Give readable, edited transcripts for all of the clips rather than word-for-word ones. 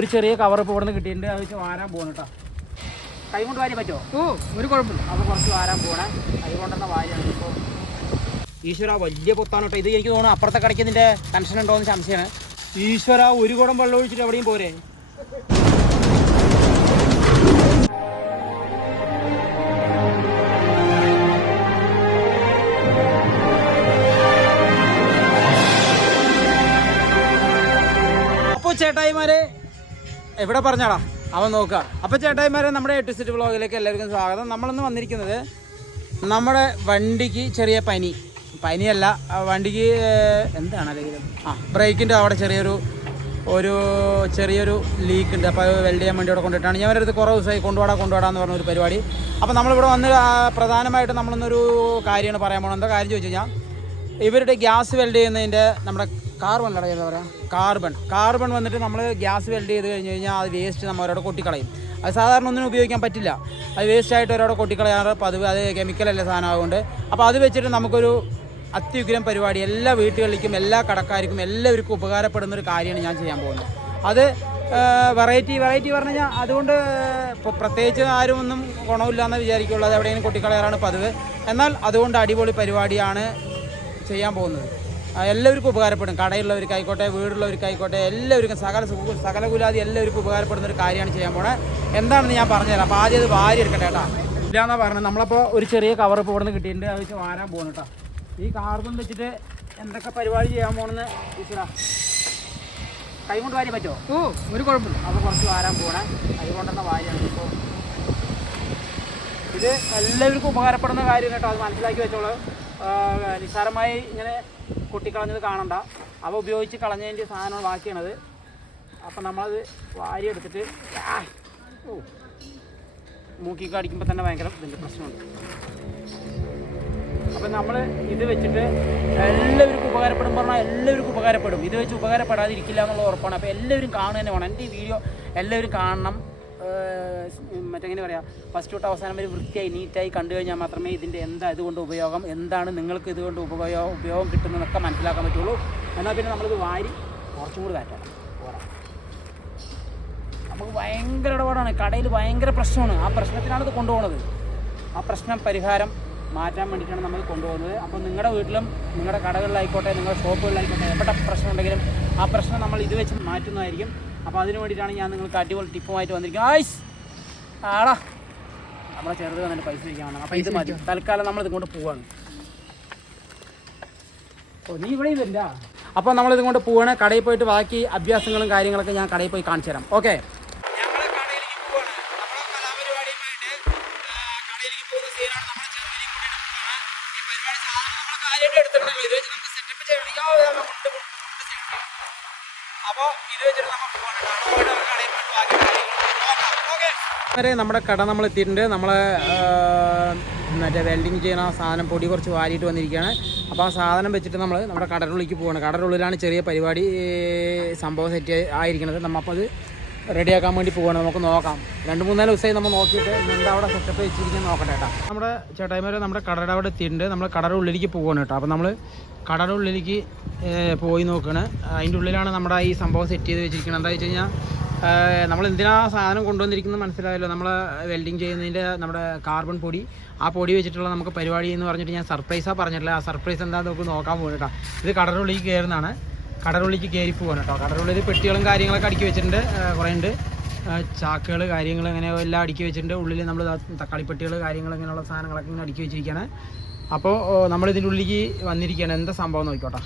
ഒരു ചെറിയ കവർ ഇപ്പോൾ ഇവിടെ നിന്ന് കിട്ടിയിട്ടുണ്ട്. അത് വെച്ച് വാരാൻ പോകണം കേട്ടോ. കൈ കൊണ്ട് വാരി പറ്റുമോ? ഒരു കുഴപ്പമില്ല. അപ്പോൾ കുറച്ച് വാരാൻ പോകണേ. കൈ കൊണ്ടുവന്ന വാരിയാണ് ഇപ്പോൾ. ഈശ്വര വലിയ പൊത്താണ് കേട്ടോ ഇത്. എനിക്ക് തോന്നുന്നു അപ്പുറത്തെ കടയ്ക്ക് ഇതിൻ്റെ ടെൻഷൻ ഉണ്ടോ എന്ന് സംശയമാണ്. ഈശ്വര ഒരു കുടം വെള്ളം ഒഴിച്ചിട്ട് എവിടെയും പോരെ. അപ്പോൾ ചേട്ടായിമാരെ എവിടെ പറഞ്ഞാടാ അവൻ നോക്കുക. അപ്പോൾ ചേട്ടായിമാരെ നമ്മുടെ എട്ടിസിറ്റ് വ്ളോഗിലേക്ക് എല്ലാവർക്കും സ്വാഗതം. നമ്മളിന്ന് വന്നിരിക്കുന്നത് നമ്മുടെ വണ്ടിക്ക് ചെറിയ പനിയല്ല, വണ്ടിക്ക് എന്താണ് അല്ലെങ്കിൽ ബ്രേക്കിൻ്റെ അവിടെ ചെറിയൊരു ലീക്ക് ഉണ്ട്. അപ്പോൾ അത് വെൽഡ് ചെയ്യാൻ വേണ്ടി അവിടെ കൊണ്ടിട്ടാണ് ഞാൻ അവരടുത്ത് കുറേ ദിവസമായി കൊണ്ടുപോടാന്ന് പറഞ്ഞൊരു പരിപാടി. അപ്പോൾ നമ്മളിവിടെ വന്ന് പ്രധാനമായിട്ട് നമ്മളൊന്നൊരു കാര്യമാണ് പറയാൻ പോകുന്നത്. എന്താ കാര്യം ചോദിച്ചു കഴിഞ്ഞാൽ ഇവരുടെ ഗ്യാസ് വെൽഡ് ചെയ്യുന്നതിൻ്റെ നമ്മുടെ കാർബൺ വന്നിട്ട് നമ്മൾ ഗ്യാസ് വെൽഡ് ചെയ്ത് കഴിഞ്ഞ് കഴിഞ്ഞാൽ അത് വേസ്റ്റ് നമ്മൾ അവരോട് കൊട്ടിക്കളയും. അത് സാധാരണ ഒന്നിനും ഉപയോഗിക്കാൻ പറ്റില്ല. അത് വേസ്റ്റായിട്ട് അവരോട് കൊട്ടിക്കളയാറ് പതിവ്. അത് കെമിക്കലല്ല സാധനം ആയതുകൊണ്ട്. അപ്പോൾ അത് വെച്ചിട്ട് നമുക്കൊരു അത്യുഗ്രം പരിപാടി എല്ലാ വീട്ടുകളിലേക്കും എല്ലാ കടക്കാർക്കും എല്ലാവർക്കും ഉപകാരപ്പെടുന്നൊരു കാര്യമാണ് ഞാൻ ചെയ്യാൻ പോകുന്നത്. അത് വെറൈറ്റി പറഞ്ഞു കഴിഞ്ഞാൽ അതുകൊണ്ട് പ്രത്യേകിച്ച് ആരും ഒന്നും ഗുണമില്ലാന്ന് വിചാരിക്കുള്ളൂ. അത് എവിടെയെങ്കിലും കൊട്ടിക്കളയാറാണ് പതിവ്. എന്നാൽ അതുകൊണ്ട് അടിപൊളി പരിപാടിയാണ് ചെയ്യാൻ പോകുന്നത്. എല്ലാവർക്കും ഉപകാരപ്പെടും. കടയുള്ളവർക്കായിക്കോട്ടെ, വീടുള്ളവർക്കായിക്കോട്ടെ, എല്ലാവർക്കും സകല കുലാതി എല്ലാവർക്കും ഉപകാരപ്പെടുന്ന ഒരു കാര്യമാണ് ചെയ്യാൻ പോണേ. എന്താണെന്ന് ഞാൻ പറഞ്ഞുതരാം. അപ്പോൾ ആദ്യം അത് വാരി എടുക്കട്ടെ കേട്ടോ. ഇല്ലാന്നാണ് പറഞ്ഞത്. നമ്മളപ്പോൾ ഒരു ചെറിയ കവർ ഇപ്പോൾ ഇവിടെ നിന്ന് കിട്ടിയിട്ടുണ്ട്. അത് വെച്ച് വാരാൻ പോകണം കേട്ടോ. ഈ കാർബൺ വെച്ചിട്ട് എന്തൊക്കെ പരിപാടി ചെയ്യാൻ പോകണമെന്ന് ഈശ്വരാ. കൈ കൊണ്ട് വാരി പറ്റുമോ? ഒരു കുഴപ്പമില്ല. അപ്പോൾ കുറച്ച് വാരാൻ പോകണേ. കൈ കൊണ്ടുവന്ന വാരിയാണ് ഇപ്പോൾ. ഇത് എല്ലാവർക്കും ഉപകാരപ്പെടുന്ന കാര്യം കേട്ടോ. അത് മനസ്സിലാക്കി വെച്ചോളൂ. നിസ്സാരമായി ഇങ്ങനെ കൊട്ടിക്കളഞ്ഞത് കാണണ്ട. അവ ഉപയോഗിച്ച് കളഞ്ഞതിൻ്റെ സാധനമാണ് ബാക്കിയാണത്. അപ്പം നമ്മളത് വാരി എടുത്തിട്ട് മൂക്കിക്ക് അടിക്കുമ്പോൾ തന്നെ ഭയങ്കര ഇതിൻ്റെ പ്രശ്നമുണ്ട്. അപ്പം നമ്മൾ ഇത് വെച്ചിട്ട് എല്ലാവർക്കും ഉപകാരപ്പെടും പറഞ്ഞാൽ എല്ലാവർക്കും ഉപകാരപ്പെടും. ഇത് വെച്ച് ഉപകാരപ്പെടാതിരിക്കില്ല എന്നുള്ള ഉറപ്പാണ്. അപ്പോൾ എല്ലാവരും കാണുക തന്നെ വേണം. എൻ്റെ ഈ വീഡിയോ എല്ലാവരും കാണണം. മറ്റെങ്ങനെ പറയാം, ഫസ്റ്റ് തൊട്ട് അവസാനം വരെ വൃത്തിയായി നീറ്റായി കണ്ടു കഴിഞ്ഞാൽ മാത്രമേ ഇതിൻ്റെ ഇതുകൊണ്ട് ഉപയോഗം എന്താണ്, നിങ്ങൾക്ക് ഇതുകൊണ്ട് ഉപയോഗം കിട്ടുന്നതൊക്കെ മനസ്സിലാക്കാൻ പറ്റുള്ളൂ. എന്നാൽ പിന്നെ നമ്മളിത് വാരി കുറച്ചും കൂടി കാറ്റാണ് പോരാ. നമുക്ക് ഭയങ്കര ഇടപാടാണ്. കടയിൽ ഭയങ്കര പ്രശ്നമാണ്. ആ പ്രശ്നത്തിനാണ് ഇത് കൊണ്ടുപോകുന്നത്. ആ പ്രശ്നം പരിഹാരം മാറ്റാൻ വേണ്ടിയിട്ടാണ് നമ്മൾ കൊണ്ടുപോകുന്നത്. അപ്പോൾ നിങ്ങളുടെ വീട്ടിലും നിങ്ങളുടെ കടകളിലായിക്കോട്ടെ, നിങ്ങളുടെ ഷോപ്പുകളിലായിക്കോട്ടെ, എവിടെ പ്രശ്നം ഉണ്ടെങ്കിലും ആ പ്രശ്നം നമ്മൾ ഇത് വെച്ച് മാറ്റുന്നതായിരിക്കും. അപ്പോൾ അതിന് വേണ്ടിയിട്ടാണ് ഞാൻ നിങ്ങൾക്ക് അടിപൊളി ടിപ്പുമായിട്ട് വന്നിരിക്കുന്നത്. ആടാ നമ്മളെ ചെറുത് വന്നിട്ട് പൈസ വയ്ക്കാൻ വേണം. അപ്പോൾ ഇത് മതി. തൽക്കാലം നമ്മളിത് കൊണ്ട് പോവാണ്. നീ ഇവിടെ വരില്ല. അപ്പോൾ നമ്മളിത് കൊണ്ട് പോവാണ്. കടയിൽ പോയിട്ട് ബാക്കി അഭ്യാസങ്ങളും കാര്യങ്ങളൊക്കെ ഞാൻ കടയിൽ പോയി കാണിച്ചു തരാം. ഓക്കെ. വരെ നമ്മുടെ കട നമ്മൾ എത്തിയിട്ടുണ്ട്. നമ്മൾ മറ്റേ വെൽഡിങ് ചെയ്യുന്ന സാധനം പൊടി കുറച്ച് വാരിയിട്ട് വന്നിരിക്കുകയാണ്. അപ്പോൾ ആ സാധനം വെച്ചിട്ട് നമ്മൾ നമ്മുടെ കടയുടെ ഉള്ളിലേക്ക് പോവുകയാണ്. കടയുടെ ഉള്ളിലാണ് ചെറിയ പരിപാടി സംഭവം സെറ്റ് ആയിരിക്കുന്നത്. നമ്മപ്പോൾ അത് റെഡിയാക്കാൻ വേണ്ടി പോവുകയാണ്. നമുക്ക് നോക്കാം. 2-3 ദിവസമായി നമ്മൾ നോക്കിയിട്ട് എന്താ അവിടെ സെറ്റപ്പ് വെച്ചിരിക്കുന്നത് നോക്കട്ടെ കേട്ടോ. നമ്മുടെ ചേട്ടായിമാർ നമ്മുടെ കടയുടെ അവിടെ എത്തിയിട്ടുണ്ട്. നമ്മൾ കടയുടെ ഉള്ളിലേക്ക് പോവുകയാണ് കേട്ടോ. അപ്പോൾ നമ്മൾ കടയുടെ ഉള്ളിലേക്ക് പോയി നോക്കുകയാണ്. അതിൻ്റെ ഉള്ളിലാണ് നമ്മുടെ ഈ സംഭവം സെറ്റ് ചെയ്ത് വെച്ചിരിക്കുന്നത്. എന്താ വെച്ച് കഴിഞ്ഞാൽ നമ്മൾ എന്തിനാ സാധനം കൊണ്ടുവന്നിരിക്കുന്നത് മനസ്സിലായല്ലോ. നമ്മൾ വെൽഡിങ് ചെയ്യുന്നതിൻ്റെ നമ്മുടെ കാർബൺ പൊടി, ആ പൊടി വെച്ചിട്ടുള്ള നമുക്ക് പരിപാടി എന്ന് പറഞ്ഞിട്ട് ഞാൻ സർപ്രൈസാണ് പറഞ്ഞിട്ടില്ല. ആ സർപ്രൈസ് എന്താണെന്ന് നമുക്ക് നോക്കാൻ പോകും കേട്ടോ. ഇത് കടയുടെ ഉള്ളിലേക്ക് കയറുന്നതാണ്. കടയുടെ ഉള്ളിലേക്ക് കയറി പോവാണ് കേട്ടോ. കടയുടെ ഉള്ളിൽ പെട്ടികളും കാര്യങ്ങളൊക്കെ അടുക്കി വെച്ചിട്ടുണ്ട്. കുറേ ഉണ്ട്. ചാക്കുകൾ കാര്യങ്ങൾ ഇങ്ങനെ എല്ലാം അടുക്കി വെച്ചിട്ടുണ്ട്. ഉള്ളിൽ നമ്മൾ തക്കാളിപ്പെട്ടികൾ കാര്യങ്ങൾ ഇങ്ങനെയുള്ള സാധനങ്ങളൊക്കെ ഇങ്ങനെ അടുക്കി വെച്ചിരിക്കുകയാണ്. അപ്പോൾ നമ്മളിതിൻ്റെ ഉള്ളിലേക്ക് വന്നിരിക്കുകയാണ്. എന്താ സംഭവം നോക്കിക്കോട്ടെ.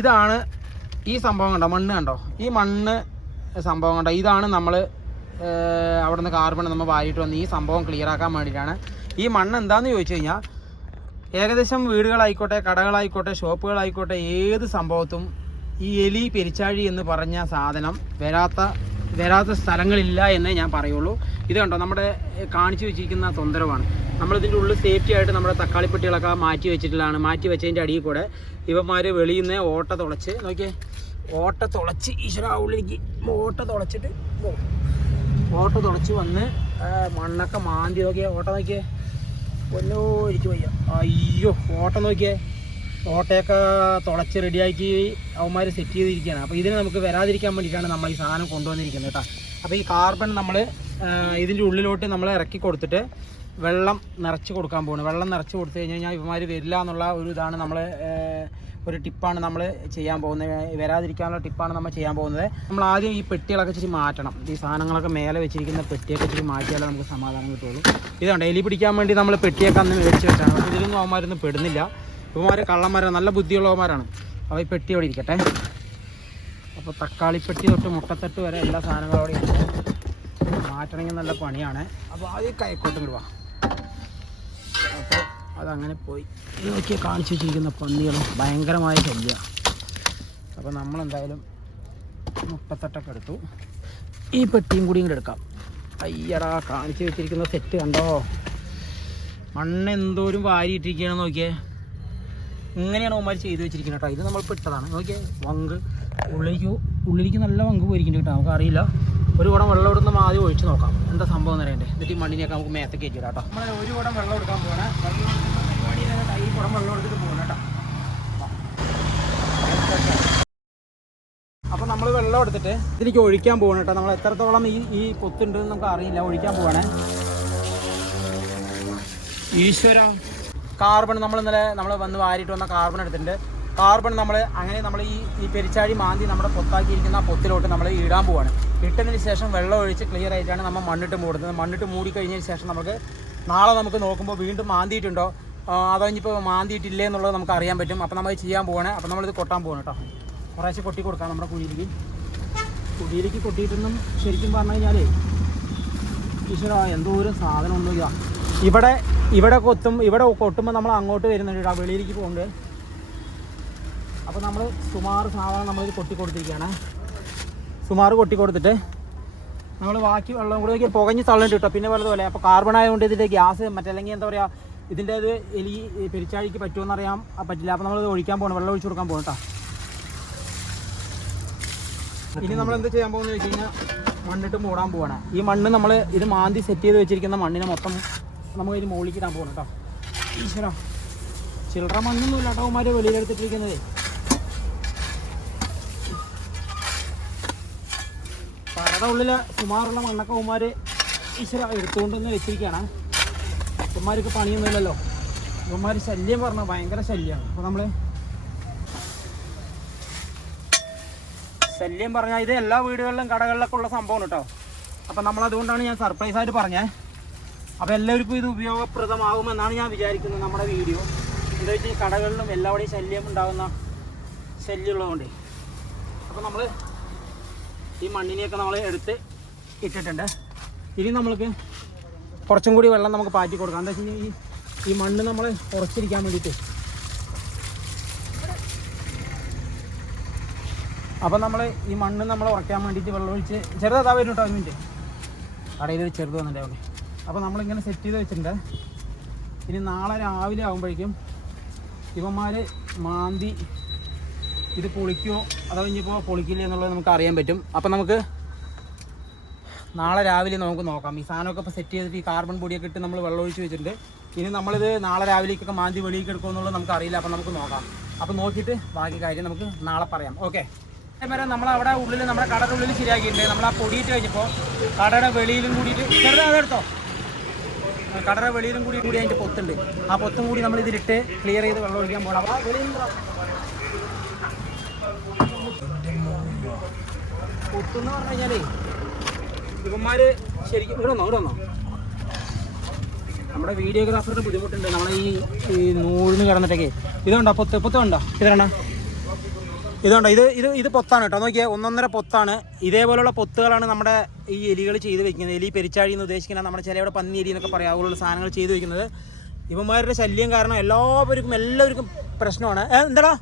ഇതാണ് ഈ സംഭവം കണ്ടോ, മണ്ണ് കണ്ടോ, ഈ മണ്ണ് സംഭവം കണ്ടോ, ഇതാണ് നമ്മൾ അവിടെ നിന്ന് കാർബൺ നമ്മൾ വാരിയിട്ട് വന്ന് ഈ സംഭവം ക്ലിയറാക്കാൻ വേണ്ടിയിട്ടാണ്. ഈ മണ്ണ് എന്താണെന്ന് ചോദിച്ചു കഴിഞ്ഞാൽ ഏകദേശം വീടുകളായിക്കോട്ടെ, കടകളായിക്കോട്ടെ, ഷോപ്പുകളായിക്കോട്ടെ, ഏത് സംഭവത്തും ഈ എലി പെരിച്ചാഴി എന്ന് പറഞ്ഞ സാധനം വരാത്ത സ്ഥലങ്ങളില്ല എന്നേ ഞാൻ പറയുള്ളൂ. ഇത് കണ്ടോ നമ്മുടെ കാണിച്ചു വെച്ചിരിക്കുന്ന തൊന്തരവാണ്. നമ്മളിതിൻ്റെ ഉള്ളിൽ സേഫ്റ്റി ആയിട്ട് നമ്മുടെ തക്കാളിപ്പെട്ടികളൊക്കെ മാറ്റി വെച്ചതിൻ്റെ അടിയിൽ കൂടെ ഇവന്മാർ വെളിയിൽ നിന്ന് ഓട്ട തുളച്ച് നോക്കിയേ, ഓട്ട തുളച്ച് ഈശ്വര ഉള്ളിലേക്ക് ഓട്ട തുളച്ച് വന്ന് മണ്ണൊക്കെ മാന്തി നോക്കിയേ. ഓട്ട നോക്കിയേ, ഒന്നോ ഇരിച്ചു വയ്യ. അയ്യോ ഓട്ടം നോക്കിയേ. ഓട്ടയൊക്കെ തുളച്ച് റെഡിയാക്കി അവന്മാർ സെറ്റ് ചെയ്തിരിക്കുകയാണ്. അപ്പോൾ ഇതിന് നമുക്ക് വരാതിരിക്കാൻ വേണ്ടിയിട്ടാണ് നമ്മൾ ഈ സാധനം കൊണ്ടുവന്നിരിക്കുന്നത് കേട്ടോ. അപ്പോൾ ഈ കാർബൺ നമ്മൾ ഇതിൻ്റെ ഉള്ളിലോട്ട് നമ്മൾ ഇറക്കി കൊടുത്തിട്ട് വെള്ളം നിറച്ച് കൊടുക്കാൻ പോകുന്നത്. വെള്ളം നിറച്ച് കൊടുത്തു കഴിഞ്ഞാൽ ഇവന്മാർ വരില്ല എന്നുള്ള ഒരു ഇതാണ് നമ്മൾ ഒരു ടിപ്പാണ് നമ്മൾ ചെയ്യാൻ പോകുന്നത്. വരാതിരിക്കാനുള്ള ടിപ്പാണ് നമ്മൾ ചെയ്യാൻ പോകുന്നത്. നമ്മൾ ആദ്യം ഈ പെട്ടികളൊക്കെ ഇച്ചിരി മാറ്റണം. ഈ സാധനങ്ങളൊക്കെ മേലെ വെച്ചിരിക്കുന്ന പെട്ടിയൊക്കെ ഇച്ചിരി മാറ്റിയാലേ നമുക്ക് സമാധാനം കിട്ടുള്ളൂ. ഇതുണ്ട് എലി പിടിക്കാൻ വേണ്ടി നമ്മൾ പെട്ടിയൊക്കെ അന്ന് മേടിച്ച് വെച്ചാണ്. പക്ഷേ ഇതിലൊന്നും അവന്മാരൊന്നും പെടുന്നില്ല. ഇവന്മാർ കള്ളന്മാരാണ്, നല്ല ബുദ്ധിയുള്ളവന്മാരാണ്. അപ്പോൾ ഈ പെട്ടി അവിടെ ഇരിക്കട്ടെ. അപ്പോൾ തക്കാളിപ്പെട്ടി തൊട്ട് മുട്ടത്തട്ട് വരെ എല്ലാ സാധനങ്ങളും അവിടെ ഉണ്ട്. മാറ്റണമെങ്കിൽ നല്ല പണിയാണ്. അപ്പോൾ ആദ്യം കൈക്കോട്ടും കിടുക. അപ്പോൾ അതങ്ങനെ പോയി നോക്കിയാൽ കാണിച്ചു വെച്ചിരിക്കുന്ന പന്നികൾ ഭയങ്കരമായ ശല്യ. അപ്പോൾ നമ്മളെന്തായാലും മുട്ടത്തട്ടൊക്കെ എടുത്തു. ഈ പെട്ടിയും കൂടി ഇങ്ങോട്ട് എടുക്കാം. അയ്യടാ, കാണിച്ചു വെച്ചിരിക്കുന്ന സെറ്റ് കണ്ടോ? മണ്ണ് എന്തോരം വാരിയിട്ടിരിക്കുകയാണെന്ന് നോക്കിയേ. ഇങ്ങനെയാണ് അവന്മാർ ചെയ്ത് വെച്ചിരിക്കുന്നത് കേട്ടോ. ഇത് നമ്മൾ പെട്ടതാണ്. നോക്കിയേ, വങ്ക് ഉള്ളിലേക്ക് നല്ല വങ്ക് പോയിരിക്കുന്നുണ്ട് കേട്ടോ. നമുക്കറിയില്ല. ഒരു കുടം വെള്ളം എടുക്കുന്ന ആദ്യം ഒഴിച്ച് നോക്കാം എന്താ സംഭവം എന്ന് അറിയണ്ടേ. എന്നിട്ട് ഈ മണ്ണിനെയൊക്കെ നമുക്ക് മേത്തേക്ക് കയറ്റി കേട്ടോ. നമ്മൾ ഒരു കുടം വെള്ളം എടുക്കാൻ പോകണേ. ഈ കുടം വെള്ളം എടുത്തിട്ട് പോകണം കേട്ടോ. അപ്പോൾ നമ്മൾ വെള്ളം എടുത്തിട്ട് ഇതിലേക്ക് ഒഴിക്കാൻ പോകണം കേട്ടോ. നമ്മൾ എത്രത്തോളം ഈ പൊത്തുണ്ടെന്ന് നമുക്ക് അറിയില്ല. ഒഴിക്കാൻ പോകണേ. ഈശ്വര, കാർബൺ നമ്മൾ വന്ന് വാരിയിട്ട് വന്ന കാർബൺ എടുത്തിട്ടുണ്ട്. കാർബൺ നമ്മൾ ഈ പെരിച്ചാഴി മാന്തി നമ്മുടെ പൊത്താക്കിയിരിക്കുന്ന ആ പൊത്തിലോട്ട് നമ്മൾ ഇടാൻ പോവാണ്. ഇട്ടതിന് ശേഷം വെള്ളം ഒഴിച്ച് ക്ലിയർ ആയിട്ടാണ് നമ്മൾ മണ്ണിട്ട് മൂടുന്നത്. മണ്ണിട്ട് മൂടി കഴിഞ്ഞതിന് ശേഷം നമുക്ക് നാളെ നമുക്ക് നോക്കുമ്പോൾ വീണ്ടും മാന്തിയിട്ടുണ്ടോ അതോ ഇനിയിപ്പോൾ മാന്തിയിട്ടില്ലേ എന്നുള്ളത് നമുക്ക് അറിയാൻ പറ്റും. അപ്പോൾ നമ്മൾ ചെയ്യാൻ പോവാണ്. അപ്പോൾ നമ്മളിത് കൊട്ടാൻ പോകണം കേട്ടോ. കുറേശ്ശെ കൊട്ടി കൊടുക്കാം നമ്മുടെ കുഴിയിലേക്ക് കൊട്ടിയിട്ടൊന്നും ശരിക്കും പറഞ്ഞു കഴിഞ്ഞാൽ ഈശ്വര എന്തോരം സാധനം ഒന്നും ഇതാ. ഇവിടെ കൊട്ടുമ്പോൾ നമ്മൾ അങ്ങോട്ട് വരുന്നുണ്ട് കേട്ടോ. വെളിയിലേക്ക് പോകുന്നുണ്ട്. അപ്പോൾ നമ്മൾ സുമാറ് സാധനം നമ്മളിത് കൊട്ടി കൊടുത്തിരിക്കുകയാണ്. സുമാറ് കൊട്ടി കൊടുത്തിട്ട് നമ്മൾ ബാക്കി വെള്ളം കൂടി പുകഞ്ഞ് തള്ളിട്ട് കിട്ടും. പിന്നെ പോലെ അപ്പോൾ കാർബൺ ആയതുകൊണ്ട് ഇതിൻ്റെ ഗ്യാസ് മറ്റല്ലെങ്കിൽ എന്താ പറയുക, ഇതിൻ്റെ അത് എലി പെരിച്ചാഴിക്ക് പറ്റുമെന്ന് അറിയാൻ പറ്റില്ല. അപ്പോൾ നമ്മൾ ഒഴിക്കാൻ പോകണം, വെള്ളം ഒഴിച്ച് കൊടുക്കാൻ പോകണം കേട്ടോ. ഇനി നമ്മൾ എന്ത് ചെയ്യാൻ പോകുന്നത് വെച്ച് കഴിഞ്ഞാൽ മണ്ണിട്ട് മൂടാൻ പോവാണ്. ഈ മണ്ണ് ഇത് മാന്തി സെറ്റ് ചെയ്ത് വെച്ചിരിക്കുന്ന മണ്ണിനെ മൊത്തം നമുക്ക് ഇതിന് മുകളിലേക്ക് ഇടാൻ പോകണം കേട്ടോ. ഈശ്വര, ചില്ലറ മണ്ണൊന്നും ഇല്ല കേട്ടോ അവന്മാർ വെളിയിലെടുത്തിട്ടിരിക്കുന്നത്. പരയുടെ ഉള്ളിൽ സുമാറുള്ള മണ്ണൊക്കെ അവന്മാർ ഈശ്വര എടുത്തുകൊണ്ടൊന്ന് വെച്ചിരിക്കുകയാണ്. ഇവന്മാർക്ക് പണിയൊന്നുമില്ലല്ലോ. ഇവന്മാർ ശല്യം പറഞ്ഞാൽ ഭയങ്കര ശല്യമാണ്. അപ്പോൾ നമ്മൾ ശല്യം പറഞ്ഞാൽ ഇത് എല്ലാ വീടുകളിലും കടകളിലൊക്കെ ഉള്ള സംഭവമാണ് കേട്ടോ. അപ്പോൾ നമ്മളതുകൊണ്ടാണ് ഞാൻ സർപ്രൈസായിട്ട് പറഞ്ഞത്. അപ്പോൾ എല്ലാവർക്കും ഇത് ഉപയോഗപ്രദമാകുമെന്നാണ് ഞാൻ വിചാരിക്കുന്നത്. നമ്മുടെ വീഡിയോ എന്താ വെച്ചാൽ കടകളിലും എല്ലാവിടെയും ശല്യം ഉണ്ടാകുന്ന ശല്യമുള്ളതുകൊണ്ട്. അപ്പോൾ നമ്മൾ ഈ മണ്ണിനെയൊക്കെ നമ്മൾ എടുത്ത് ഇട്ടിട്ടുണ്ട്. ഇനി നമ്മൾക്ക് കുറച്ചും കൂടി വെള്ളം നമുക്ക് പാറ്റി കൊടുക്കാം. എന്താ വെച്ച് കഴിഞ്ഞാൽ ഈ മണ്ണ് നമ്മൾ ഉറച്ചിരിക്കാൻ വേണ്ടിയിട്ട്. അപ്പം നമ്മൾ ഈ മണ്ണ് നമ്മൾ ഉറക്കാൻ വേണ്ടിയിട്ട് വെള്ളം ഒഴിച്ച് ചെറുതാ വരും കേട്ടോ. 1 മിനിറ്റ് കടയിൽ ഒരു ചെറുത് വന്നിട്ട് അവിടെ. അപ്പോൾ നമ്മളിങ്ങനെ സെറ്റ് ചെയ്ത് വെച്ചിട്ടുണ്ട്. ഇനി നാളെ രാവിലെ ആകുമ്പോഴേക്കും ഇവന്മാർ മാന്തി ഇത് പൊളിക്കുമോ അതോ ഇനിയിപ്പോൾ പൊളിക്കില്ല എന്നുള്ളത് നമുക്ക് അറിയാൻ പറ്റും. അപ്പം നമുക്ക് നാളെ രാവിലെ നമുക്ക് നോക്കാം. ഈ സാധനമൊക്കെ ഇപ്പോൾ സെറ്റ് ചെയ്തിട്ട് ഈ കാർബൺ പൊടിയൊക്കെ ഇട്ട് നമ്മൾ വെള്ളം ഒഴിച്ച് വെച്ചിട്ടുണ്ട്. ഇനി നമ്മളിത് നാളെ രാവിലേക്കൊക്കെ മാന്തി വെളിയിലേക്ക് എടുക്കുമോ എന്നുള്ളത് നമുക്ക് അറിയില്ല. അപ്പം നമുക്ക് നോക്കാം. അപ്പം നോക്കിയിട്ട് ബാക്കി കാര്യം നമുക്ക് നാളെ പറയാം. ഓക്കെ. അതേപോലെ നമ്മളവിടെ ഉള്ളിൽ നമ്മുടെ കടയുടെ ഉള്ളിൽ ശരിയാക്കിയിട്ടുണ്ട്. നമ്മൾ ആ പൊടിയിട്ട് കഴിഞ്ഞപ്പോൾ കടയുടെ വെളിയിലും കൂടിയിട്ട് ചെറുതാ അതെടുത്തോ. കടയുടെ വെളിയിലും കൂടി അതിൻ്റെ പൊത്തുണ്ട്. ആ പൊത്തും കൂടി നമ്മൾ ഇതിലിട്ട് ക്ലിയർ ചെയ്ത് വെള്ളം ഒഴിക്കാൻ പോകണം. അപ്പോൾ വെളിയിൽ പൊത്തെന്ന് പറഞ്ഞു കഴിഞ്ഞാലേ ഇവന്മാർ ശരിക്കും ഇവിടെ വന്നോ നമ്മുടെ വീഡിയോഗ്രാഫറിന് ബുദ്ധിമുട്ടുണ്ട്. നമ്മളെ ഈ നൂഴിന് കിടന്നിട്ടൊക്കെ ഇതുണ്ടോ പൊത്ത് കണ്ടോ? ഇതുണ്ടോ? ഇത് പൊത്താണ് കേട്ടോ. നോക്കിയാൽ 1.5 പൊത്താണ്. ഇതേപോലുള്ള പൊത്തുകളാണ് നമ്മുടെ ഈ എലികൾ ചെയ്ത് വെക്കുന്നത്. എലി പെരിച്ചാഴി എന്ന് ഉദ്ദേശിക്കുന്നത് നമ്മുടെ ചിലവിടെ പന്നി എലി എന്നൊക്കെ പറയാവുള്ള സാധനങ്ങൾ ചെയ്ത് വെക്കുന്നത്. ഇവന്മാരുടെ ശല്യം കാരണം എല്ലാവർക്കും പ്രശ്നമാണ്. എന്താടാ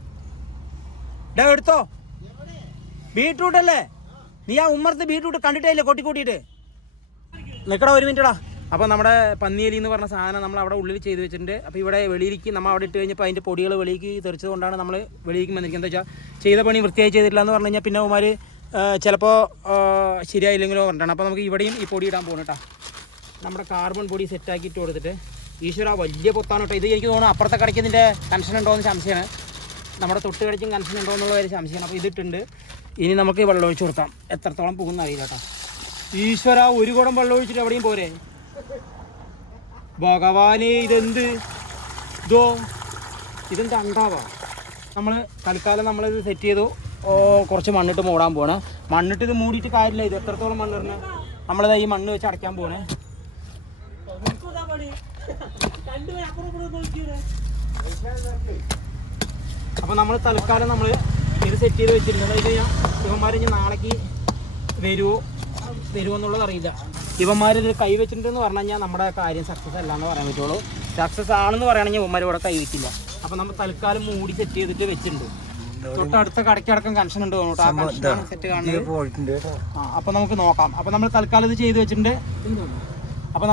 എടുത്തോ? ബീട്രൂട്ട് അല്ലേ? നീ ആ ഉമ്മർത്ത് ബീട്രൂട്ട് കണ്ടിട്ടേ കൊട്ടിക്കൂട്ടിയിട്ട് നിൽക്കടാ 1 മിനിറ്റടാ. അപ്പോൾ നമ്മുടെ പന്നിയലി എന്ന് പറഞ്ഞ സാധനം നമ്മൾ അവിടെ ഉള്ളിൽ ചെയ്ത് വെച്ചിട്ടുണ്ട്. അപ്പോൾ ഇവിടെ വെളിയിലേക്ക് നമ്മൾ അവിടെ ഇട്ട് കഴിഞ്ഞപ്പോൾ അതിൻ്റെ പൊടികൾ വെളിയിലേക്ക് തെറിച്ചത് കൊണ്ടാണ് നമ്മൾ വെളിയിലേക്ക് വന്നിരിക്കുന്നത്. എന്താ വെച്ചാൽ ചെയ്ത പണി വൃത്തിയായി ചെയ്തിട്ടില്ല എന്ന് പറഞ്ഞു കഴിഞ്ഞാൽ പിന്നെ അവന്മാർ ചിലപ്പോൾ ശരിയായില്ലെങ്കിലോ പറഞ്ഞിട്ടാണ്. അപ്പോൾ നമുക്ക് ഇവിടെയും ഈ പൊടി ഇടാൻ പോകണം കേട്ടോ. നമ്മുടെ കാർബൺ പൊടി സെറ്റാക്കിയിട്ട് കൊടുത്തിട്ട് ഈശ്വര വലിയ പൊത്താണ് കേട്ടോ. ഇത് എനിക്ക് തോന്നുന്നു അപ്പുറത്തെ കടയ്ക്ക് ഇതിൻ്റെ കണക്ഷൻ ഉണ്ടോ എന്ന് സംശയമാണ്. നമ്മുടെ തൊട്ട് കളിച്ചും കൺഷൻ ഉണ്ടോ എന്നുള്ള കാര്യം സംശയമാണ്. അപ്പോൾ ഇതിട്ടുണ്ട്. ഇനി നമുക്ക് വെള്ളം ഒഴിച്ച് കൊടുക്കാം. എത്രത്തോളം പോകുന്ന അറിയില്ല കേട്ടോ. ഈശ്വര, ഒരു കുടം വെള്ളം ഒഴിച്ചിട്ട് എവിടെയും പോരെ ഭഗവാനെ. ഇതെന്താ ഉണ്ടാവാ. നമ്മൾ തൽക്കാലം നമ്മളിത് സെറ്റ് ചെയ്തു. കുറച്ച് മണ്ണിട്ട് മൂടാൻ പോകണേ. മണ്ണിട്ട് ഇത് മൂടിയിട്ട് കാര്യമില്ല. ഇത് എത്രത്തോളം മണ്ണിടണേ. നമ്മളിത് ഈ മണ്ണ് വെച്ച് അടയ്ക്കാൻ പോകണേ. അപ്പോൾ നമ്മൾ തൽക്കാലം നമ്മൾ ഇത് സെറ്റ് ചെയ്ത് വെച്ചിട്ടുണ്ട്. അതായത് കഴിഞ്ഞാൽ ഇവന്മാർ ഇനി നാളേക്ക് വരുമോ എന്നുള്ളത് അറിയില്ല. ഇവന്മാർ ഇത് കൈ വെച്ചിട്ടുണ്ടെന്ന് പറഞ്ഞു കഴിഞ്ഞാൽ നമ്മുടെ കാര്യം സക്സസ് അല്ല എന്ന് പറയാൻ പറ്റുള്ളൂ. സക്സസ് ആണെന്ന് പറയുകയാണെങ്കിൽ ഇവന്മാർ ഇവിടെ കൈ വെച്ചില്ല. അപ്പോൾ നമ്മൾ തൽക്കാലം മൂടി സെറ്റ് ചെയ്തിട്ട് വെച്ചിട്ടുണ്ട്. തൊട്ടടുത്ത കടയ്ക്കടക്കം കൺഷൻ ഉണ്ട് കേട്ടോ. ആ കൺഷൻ സെറ്റ് കാണുന്നത്. അപ്പോൾ നമുക്ക് നോക്കാം. അപ്പോൾ നമ്മൾ തൽക്കാലം ഇത് ചെയ്ത് വെച്ചിട്ടുണ്ട്. അപ്പോൾ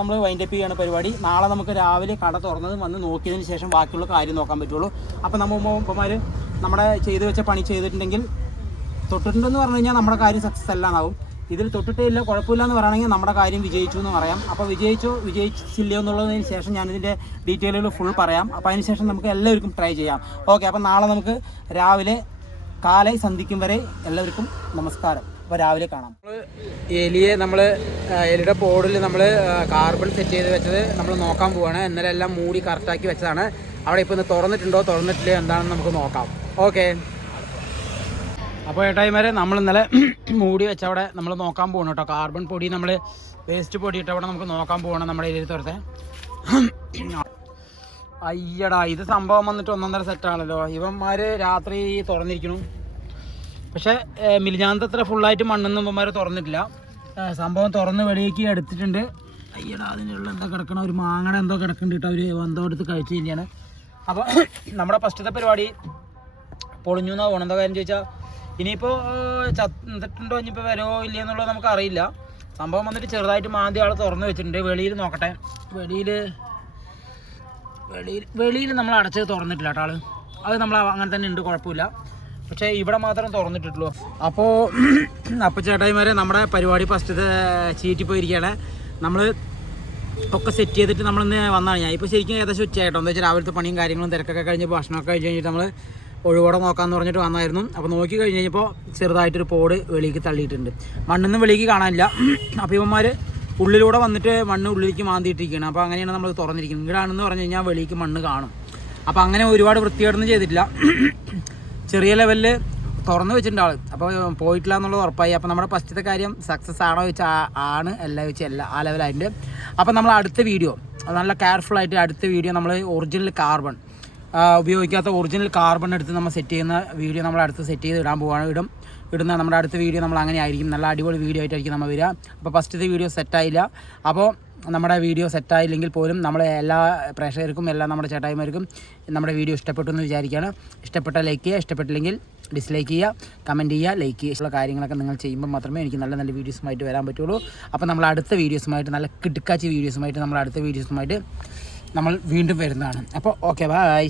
നമ്മൾ വൈൻഡപ്പ് ചെയ്യാണ് പരിപാടി. നാളെ നമുക്ക് രാവിലെ കട തുറന്നത് വന്ന് നോക്കിയതിന് ശേഷം ബാക്കിയുള്ള കാര്യം നോക്കാൻ പറ്റുള്ളൂ. അപ്പോൾ നമ്മമാർ നമ്മുടെ ചെയ്ത് വെച്ച പണി ചെയ്തിട്ടുണ്ടെങ്കിൽ തൊട്ടിട്ടുണ്ടെന്ന് പറഞ്ഞു കഴിഞ്ഞാൽ നമ്മുടെ കാര്യം സക്സസ് അല്ല എന്നാവും. ഇതിൽ തൊട്ടിട്ടേ ഇല്ല കുഴപ്പമില്ല എന്ന് പറയുകയാണെങ്കിൽ നമ്മുടെ കാര്യം വിജയിച്ചു എന്ന് പറയാം. അപ്പോൾ വിജയിച്ചില്ലയോ എന്നുള്ളതിന് ശേഷം ഞാനിതിൻ്റെ ഡീറ്റെയിലുകൾ ഫുൾ പറയാം. അപ്പോൾ അതിന് ശേഷം നമുക്ക് എല്ലാവർക്കും ട്രൈ ചെയ്യാം. ഓക്കെ, അപ്പോൾ നാളെ നമുക്ക് രാവിലെ കാലൈ സന്ധിക്കും വരെ എല്ലാവർക്കും നമസ്കാരം. അപ്പോൾ രാവിലെ കാണാം. എലിയുടെ പോഡിൽ നമ്മൾ കാർബൺ സെറ്റ് ചെയ്ത് വെച്ചത് നമ്മൾ നോക്കാൻ പോവുകയാണ്. ഇന്നലെ എല്ലാം മൂടി കറക്റ്റാക്കി വെച്ചതാണ്. അവിടെ ഇപ്പോൾ ഇന്ന് തുറന്നിട്ടില്ലേ എന്താണെന്ന് നമുക്ക് നോക്കാം. ഓക്കെ, അപ്പോൾ ഏട്ടായിമാരെ നമ്മൾ ഇന്നലെ മൂടി വെച്ച അവിടെ നമ്മൾ നോക്കാൻ പോകണം കേട്ടോ. കാർബൺ പൊടി നമ്മൾ വേസ്റ്റ് പൊടി ഇട്ട് അവിടെ നമുക്ക് നോക്കാൻ പോകണം നമ്മുടെ ഏരിയയിൽ തുറത്തെ. അയ്യടാ, ഇത് സംഭവം വന്നിട്ട് 1.5 സെറ്റാണല്ലോ. ഇവന്മാർ രാത്രി തുറന്നിരിക്കുന്നു. പക്ഷേ മിലിഞ്ഞാന്തത്ര ഫുള്ളായിട്ട് മണ്ണൊന്നും ഇവന്മാർ തുറന്നിട്ടില്ല. സംഭവം തുറന്ന് വെളിയേക്ക് എടുത്തിട്ടുണ്ട്. അയ്യടാ, അതിനുള്ള എന്താ കിടക്കണം, ഒരു മാങ്ങട എന്തോ കിടക്കുന്നുണ്ട് കേട്ടോ. അവർ എന്തോ എടുത്ത് കഴിച്ചു തന്നെയാണ്. അപ്പോൾ നമ്മുടെ ഫസ്റ്റത്തെ പരിപാടി പൊളിഞ്ഞു എന്നാ പോകണം. എന്താ കാര്യം ചോദിച്ചാൽ ഇനിയിപ്പോൾ ചത്തിട്ടുണ്ടോ ഇനിയിപ്പോൾ വരുമോ ഇല്ലയോ എന്നുള്ളത് നമുക്കറിയില്ല. സംഭവം വന്നിട്ട് ചെറുതായിട്ട് മാന്തി ആൾ തുറന്ന് വെച്ചിട്ടുണ്ട്. വെളിയിൽ നോക്കട്ടെ. വെളിയിൽ നമ്മൾ അടച്ചത് തുറന്നിട്ടില്ല കേട്ടോ ആൾ. അത് നമ്മൾ അങ്ങനെ തന്നെ ഉണ്ട്, കുഴപ്പമില്ല. പക്ഷേ ഇവിടെ മാത്രം തുറന്നിട്ടുള്ളൂ. അപ്പോൾ ചേട്ടായിമാരെ നമ്മുടെ പരിപാടി ഫസ്റ്റത്തെ ചീറ്റി പോയിരിക്കുകയാണ്. നമ്മൾ ഒക്കെ സെറ്റ് ചെയ്തിട്ട് നമ്മളിന്ന് വന്നതാണ്. ഞാൻ ഇപ്പോൾ ശരിക്കും ഏകദേശം ഉച്ചയായിട്ടോ. എന്താ വെച്ചാൽ രാവിലത്തെ പണിയും കാര്യങ്ങളും തിരക്കൊക്കെ കഴിഞ്ഞ് ഭക്ഷണമൊക്കെ കഴിച്ച് കഴിഞ്ഞിട്ട് നമ്മൾ ഒഴിവോടെ നോക്കാമെന്ന് പറഞ്ഞിട്ട് വന്നായിരുന്നു. അപ്പോൾ നോക്കി കഴിഞ്ഞ് കഴിഞ്ഞപ്പോൾ ചെറുതായിട്ടൊരു പോട് വെളിക്ക് തള്ളിയിട്ടുണ്ട്. മണ്ണൊന്നും വെളിക്ക് കാണാനില്ല. അപ്പോൾ ഇവന്മാർ ഉള്ളിലൂടെ വന്നിട്ട് മണ്ണ് ഉള്ളിലേക്ക് മാന്തിയിട്ടിരിക്കുകയാണ്. അപ്പോൾ അങ്ങനെയാണ് നമ്മൾ തുറന്നിരിക്കുന്നത്. ഇവിടാണെന്ന് പറഞ്ഞു കഴിഞ്ഞാൽ വെളിക്ക് മണ്ണ് കാണും. അപ്പോൾ അങ്ങനെ ഒരുപാട് വൃത്തികേടൊന്നും ചെയ്തിട്ടില്ല. ചെറിയ ലെവലിൽ തുറന്ന് വെച്ചിട്ടുണ്ട് ആൾ. അപ്പോൾ പോയിട്ടില്ല എന്നുള്ളത് ഉറപ്പായി. അപ്പോൾ നമ്മുടെ ഫസ്റ്റത്തെ കാര്യം സക്സസ് ആണോ ചോദിച്ചാൽ ആണ്, എല്ലാം വെച്ചാൽ ആ ലെവലായിട്ടുണ്ട്. അപ്പോൾ നമ്മൾ അടുത്ത വീഡിയോ നല്ല കെയർഫുള്ളായിട്ട് അടുത്ത വീഡിയോ നമ്മൾ ഒറിജിനൽ കാർബൺ ഉപയോഗിക്കാത്ത ഒറിജിനൽ കാർബൺ എടുത്ത് നമ്മൾ സെറ്റ് ചെയ്യുന്ന വീഡിയോ നമ്മൾ അടുത്ത് സെറ്റ് ചെയ്ത് ഇടാൻ പോവുകയാണ്. ഇടുന്ന നമ്മുടെ അടുത്ത വീഡിയോ നമ്മൾ അങ്ങനെ ആയിരിക്കും. നല്ല അടിപൊളി വീഡിയോ ആയിട്ടായിരിക്കും നമ്മൾ വരിക. അപ്പോൾ ഫസ്റ്റത്തെ വീഡിയോ സെറ്റായില്ല. അപ്പോൾ നമ്മുടെ വീഡിയോ സെറ്റായില്ലെങ്കിൽ പോലും നമ്മളെ എല്ലാ പ്രേക്ഷകർക്കും എല്ലാം നമ്മുടെ ചേട്ടായിമാർക്കും നമ്മുടെ വീഡിയോ ഇഷ്ടപ്പെട്ടു എന്ന് വിചാരിക്കുകയാണ്. ഇഷ്ടപ്പെട്ടാൽ ലൈക്ക് ചെയ്യുക, ഇഷ്ടപ്പെട്ടില്ലെങ്കിൽ ഡിസ്ലൈക്ക് ചെയ്യുക, കമൻറ്റ് ചെയ്യുക, ലൈക്ക് ചെയ്യുക. ഉള്ള കാര്യങ്ങളൊക്കെ നിങ്ങൾ ചെയ്യുമ്പോൾ മാത്രമേ എനിക്ക് നല്ല നല്ല വീഡിയോസുമായിട്ട് വരാൻ പറ്റുള്ളൂ. അപ്പോൾ നമ്മൾ അടുത്ത വീഡിയോസുമായിട്ട് നല്ല കിടുക്കാച്ചി വീഡിയോസുമായിട്ട് നമ്മൾ അടുത്ത വീഡിയോസുമായിട്ട് നമ്മൾ വീണ്ടും വരുന്നതാണ്. അപ്പോൾ ഓക്കെ, ബൈ.